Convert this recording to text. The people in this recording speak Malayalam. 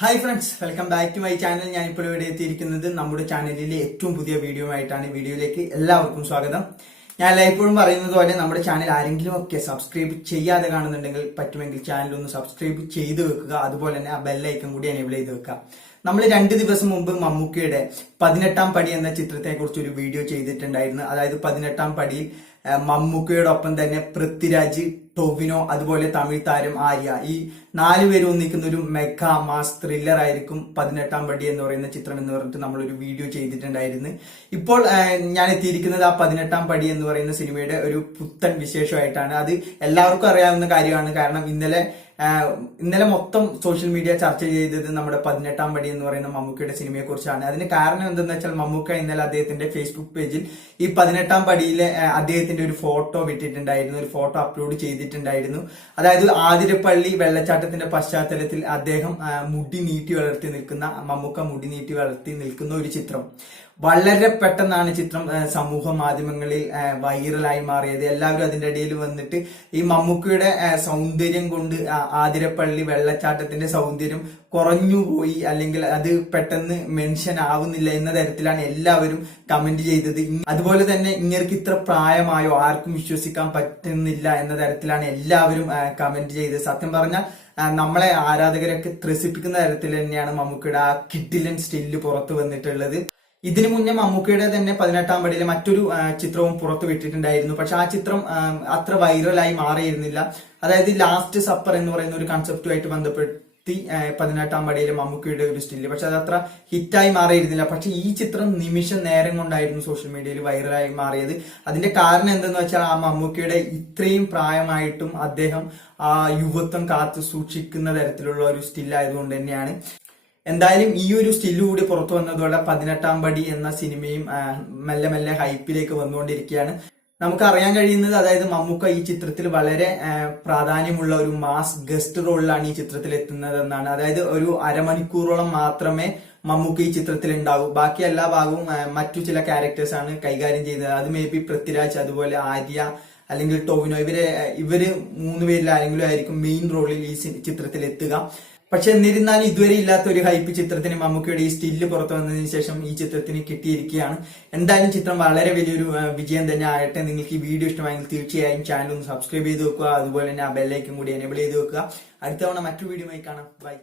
Hi friends welcome back to my channel ഞാൻ ഇപ്പോൾ ഇവിടെ എത്തിയിരിക്കുന്നത് നമ്മുടെ ചാനലിലെ ഏറ്റവും പുതിയ വീഡിയോ ആയിട്ടാണ്. വീഡിയോയിലേക്ക് എല്ലാവർക്കും സ്വാഗതം. ഞാൻ എല്ലായ്പ്പോഴും പറയുന്നത് പോലെ നമ്മുടെ ചാനൽ ആരെങ്കിലും ഒക്കെ സബ്സ്ക്രൈബ് ചെയ്യാതെ കാണുന്നുണ്ടെങ്കിൽ പറ്റുമെങ്കിൽ ചാനൽ ഒന്ന് സബ്സ്ക്രൈബ് ചെയ്ത് വെക്കുക. അതുപോലെ തന്നെ ആ ബെല്ലൈക്കൺ കൂടി എനേബിൾ ചെയ്ത് വെക്കുക. നമ്മൾ രണ്ട് ദിവസം മുമ്പ് മമ്മൂക്കയുടെ പതിനെട്ടാം പടി എന്ന ചിത്രത്തെ കുറിച്ച് ഒരു വീഡിയോ ചെയ്തിട്ടുണ്ടായിരുന്നു. അതായത് പതിനെട്ടാം പടിയിൽ മമ്മൂക്കയോടൊപ്പം തന്നെ പൃഥ്വിരാജ് ടൊവിനോ അതുപോലെ തമിഴ് താരം ആര്യ. ഈ നാല് പേരും ഒന്നിക്കുന്ന ഒരു മെഗാ മാസ് ത്രില്ലർ ആയിരിക്കും പതിനെട്ടാം പടി എന്ന് പറയുന്ന ചിത്രം എന്ന് പറഞ്ഞിട്ട് നമ്മളൊരു വീഡിയോ ചെയ്തിട്ടുണ്ടായിരുന്നു. ഇപ്പോൾ ഞാൻ എത്തിയിരിക്കുന്നത് ആ പതിനെട്ടാം പടി എന്ന് പറയുന്ന സിനിമയുടെ ഒരു പുത്തൻ വിശേഷമായിട്ടാണ്. അത് എല്ലാവർക്കും അറിയാവുന്ന കാര്യമാണ്. കാരണം ഇന്നലെ ഇന്നലെ മൊത്തം സോഷ്യൽ മീഡിയ ചർച്ച ചെയ്തത് നമ്മുടെ പതിനെട്ടാം പടി എന്ന് പറയുന്ന മമ്മൂക്കയുടെ സിനിമയെ കുറിച്ചാണ്. അതിന് കാരണം എന്തെന്ന് വെച്ചാൽ മമ്മൂക്ക ഇന്നലെ അദ്ദേഹത്തിന്റെ ഫേസ്ബുക്ക് പേജിൽ ഈ പതിനെട്ടാം പടിയിലെ അദ്ദേഹത്തിന്റെ ഒരു ഫോട്ടോ വിട്ടിട്ടുണ്ടായിരുന്നു. ഒരു ഫോട്ടോ അപ്ലോഡ് ചെയ്തിട്ടുണ്ടായിരുന്നു. അതായത് ആതിരപ്പള്ളി വെള്ളച്ചാട്ടത്തിന്റെ പശ്ചാത്തലത്തിൽ അദ്ദേഹം മുടി നീട്ടി വളർത്തി നിൽക്കുന്ന മമ്മൂക്ക മുടി നീട്ടി വളർത്തി നിൽക്കുന്ന ഒരു ചിത്രം. വളരെ പെട്ടെന്നാണ് ചിത്രം സമൂഹ മാധ്യമങ്ങളിൽ വൈറലായി മാറിയത്. എല്ലാവരും അതിന്റെ ഇടയിൽ വന്നിട്ട് ഈ മമ്മൂക്കയുടെ സൗന്ദര്യം കൊണ്ട് ആതിരപ്പള്ളി വെള്ളച്ചാട്ടത്തിന്റെ സൗന്ദര്യം കുറഞ്ഞു പോയി അല്ലെങ്കിൽ അത് പെട്ടെന്ന് മെൻഷൻ ആവുന്നില്ല എന്ന തരത്തിലാണ് എല്ലാവരും കമന്റ് ചെയ്തത്. അതുപോലെ തന്നെ ഇങ്ങർക്ക് ഇത്ര പ്രായമായോ ആർക്കും വിശ്വസിക്കാൻ പറ്റുന്നില്ല എന്ന തരത്തിലാണ് എല്ലാവരും കമന്റ് ചെയ്തത്. സത്യം പറഞ്ഞാൽ നമ്മളെ ആരാധകരൊക്കെ ത്രസിപ്പിക്കുന്ന തരത്തിൽ തന്നെയാണ് മമ്മൂക്കയുടെ ആ കിഡിലൻ സ്റ്റില്ല് പുറത്തു വന്നിട്ടുള്ളത്. ഇതിനു മുന്നേ മമ്മൂക്കയുടെ തന്നെ പതിനെട്ടാം പടിയിലെ മറ്റൊരു ചിത്രവും പുറത്തു വിട്ടിട്ടുണ്ടായിരുന്നു. പക്ഷെ ആ ചിത്രം അത്ര വൈറലായി മാറിയിരുന്നില്ല. അതായത് ലാസ്റ്റ് സപ്പർ എന്ന് പറയുന്ന ഒരു കൺസെപ്റ്റുമായിട്ട് ബന്ധപ്പെടുത്തി ആ, പതിനെട്ടാം പടിയിലെ മമ്മൂക്കയുടെ ഒരു സ്റ്റില്ല് പക്ഷെ അത് അത്ര ഹിറ്റായി മാറിയിരുന്നില്ല. പക്ഷെ ഈ ചിത്രം നിമിഷം നേരം കൊണ്ടായിരുന്നു സോഷ്യൽ മീഡിയയിൽ വൈറലായി മാറിയത്. അതിന്റെ കാരണം എന്തെന്ന് വെച്ചാൽ ആ മമ്മൂക്കയുടെ ഇത്രയും പ്രായമായിട്ടും അദ്ദേഹം ആ യുവത്വം കാത്തു സൂക്ഷിക്കുന്ന തരത്തിലുള്ള ഒരു സ്റ്റില്ലായതുകൊണ്ട് തന്നെയാണ്. എന്തായാലും ഈ ഒരു സ്റ്റില്ലു കൂടി പുറത്തു വന്നതോടെ പതിനെട്ടാം പടി എന്ന സിനിമയും മെല്ലെ മെല്ലെ ഹൈപ്പിലേക്ക് വന്നുകൊണ്ടിരിക്കുകയാണ്. നമുക്ക് അറിയാൻ കഴിയുന്നത് അതായത് മമ്മൂക്ക ഈ ചിത്രത്തിൽ വളരെ പ്രാധാന്യമുള്ള ഒരു മാസ് ഗസ്റ്റ് റോളിലാണ് ഈ ചിത്രത്തിൽ എത്തുന്നത് എന്നാണ് അതായത് ഒരു അരമണിക്കൂറോളം മാത്രമേ മമ്മൂക്ക ഈ ചിത്രത്തിൽ ഉണ്ടാവൂ. ബാക്കി എല്ലാ ഭാഗവും മറ്റു ചില ക്യാരക്ടേഴ്സ് ആണ് കൈകാര്യം ചെയ്യുന്നത് അത് മേ ബി പൃഥ്വിരാജ് അതുപോലെ ആര്യ അല്ലെങ്കിൽ ടോവിനോ. ഇവരെ ഇവർ മൂന്ന് പേരിൽ ആരെങ്കിലും ആയിരിക്കും മെയിൻ റോളിൽ ഈ ചിത്രത്തിൽ എത്തുക. പക്ഷെ എന്നിരുന്നാലും ഇതുവരെ ഇല്ലാത്ത ഒരു ഹൈപ്പ് ചിത്രത്തിന് മമ്മൂക്കയുടെ ഈ സ്റ്റില്ല് പുറത്തു വന്നതിന് ശേഷം ഈ ചിത്രത്തിന് കിട്ടിയിരിക്കുകയാണ്. എന്തായാലും ചിത്രം വളരെ വലിയൊരു വിജയം തന്നെ ആകട്ടെ. നിങ്ങൾക്ക് ഈ വീഡിയോ ഇഷ്ടമായെങ്കിൽ തീർച്ചയായും ചാനൽ ഒന്ന് സബ്സ്ക്രൈബ് ചെയ്ത് വെക്കുക. അതുപോലെ തന്നെ ആ ബെല്ലൈക്കും കൂടി എനേബിൾ ചെയ്ത് വെക്കുക. അടുത്ത തവണ വീഡിയോ കാണാം. ബൈ